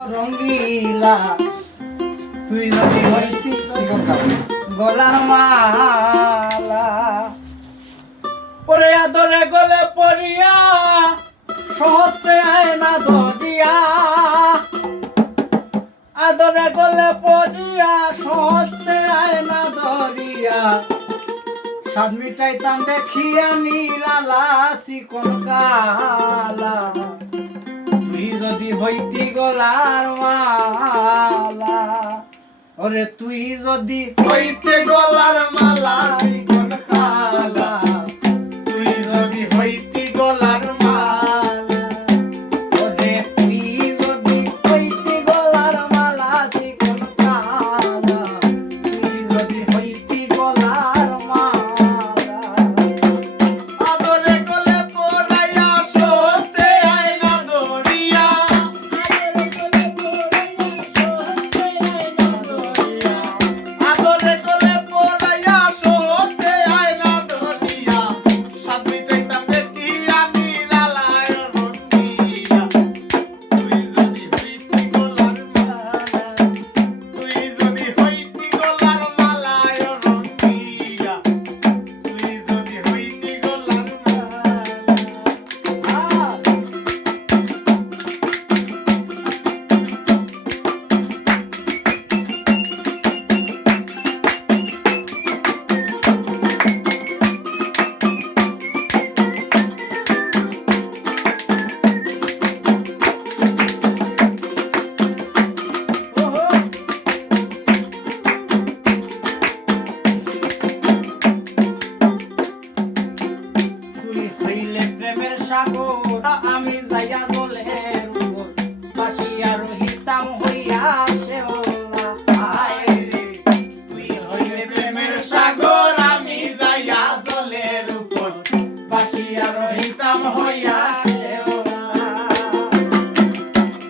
রঙ্গিলা তুই যদি হইতি গলার মালা ওরে আদরে গলে পড়িয়া সহস্তে আয় না ধরিয়া আদরে গলে পড়িয়া সহস্তে আয় না ধরিয়া সাত মিটাইতাম দেখিয়া নিরালা চিকন কালা তুই যদি হইতি গলার মালা ওরে তুই যদি হইতে গলার মালা চিকন কালা তুই যদি হইতি গলার মালা ওরে তুই যদি হইতি গলার মালা চিকন কালা তুই যদি হইতি গলার মালা আদরে গলে পড়াইয়া সহস্তে আয় না ধরিয়া আদরে গলে পড়াইয়া সহস্তে আয় না ধরিয়া সাত মিটাইতাম দেখিয়া নিরালায় রঙ্গিলা তুই যদি হইতি গলার মালা তুই যদি হইতি গলার মালায় রঙ্গিলা তুই যদি হইতি গলার মালা তুই হইলে প্রেমের সাগর আমি যাইয়া জলের উপর বাসিয়া রহিতাম হইয়া শেওলা আয় রে তুই হইলে প্রেমের সাগর আমি যাইয়া জলের উপর বাসিয়া রহিতাম হইয়া শেওলা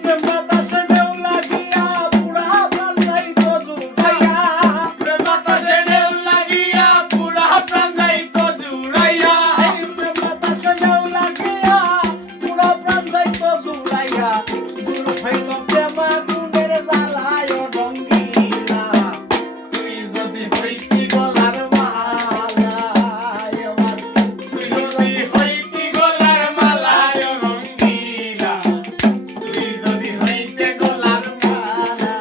প্রেম বাতাসে ঢেউ লাগিয়া পুরা প্রাণ যাইতো জুড়াইয়া প্রেম বাতাসে ঢেউ লাগিয়া পুরা প্রাণ যাইতো জুড়াইয়া প্রেম বাতাসে ঢেউ লাগিয়া পুরা প্রাণ যাইতো জুড়াইয়া দূর হইতো প্রেম আগুনের জ্বালায় রঙ্গিলা তুই যদি হইতি গলার মালা আমার তুই যদি হইতি গলার মালায় রঙ্গিলা তুই যদি হইতে গলার মালা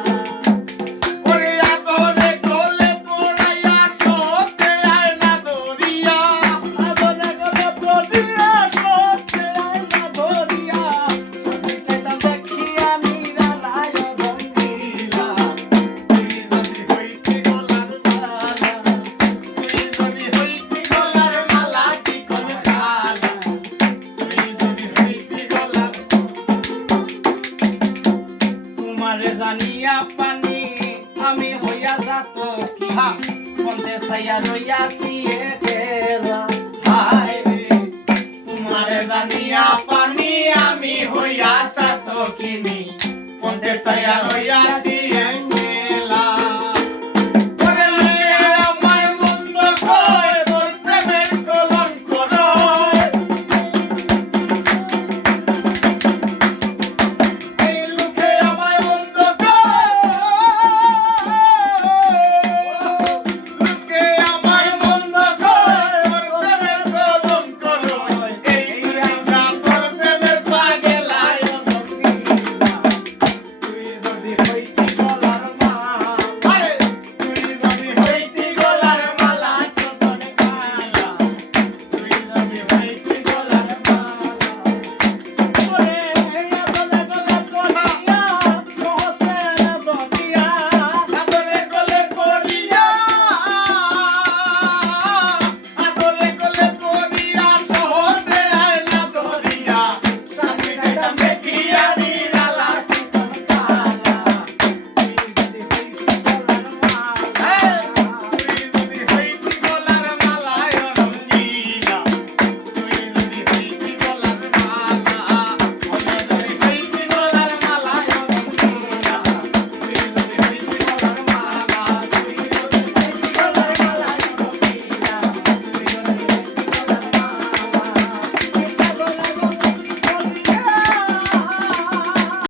ওরে আদরে গলে পড়াইয়া সহস্তে আয় না ধরিয়া আদরে গলে পড়িয়া সহস্তে আয় না ধরিয়া মিটাইতাম দেখিয়া নিরালায় রঙ্গিলা তুই যদি হইতি গলার মালা তুই যদি হইতি গলার মালা চিকন কালা তুই যদি হইতি গলার তোমারে জানিয়া পানি আমি হইয়া যাত কি বলতে সাইয়া রইয়াছি একেলা হায় রে তোমারে জানিয়া পানি আমি হইয়া যাত কিনি বলতে সাইয়া রইয়াছি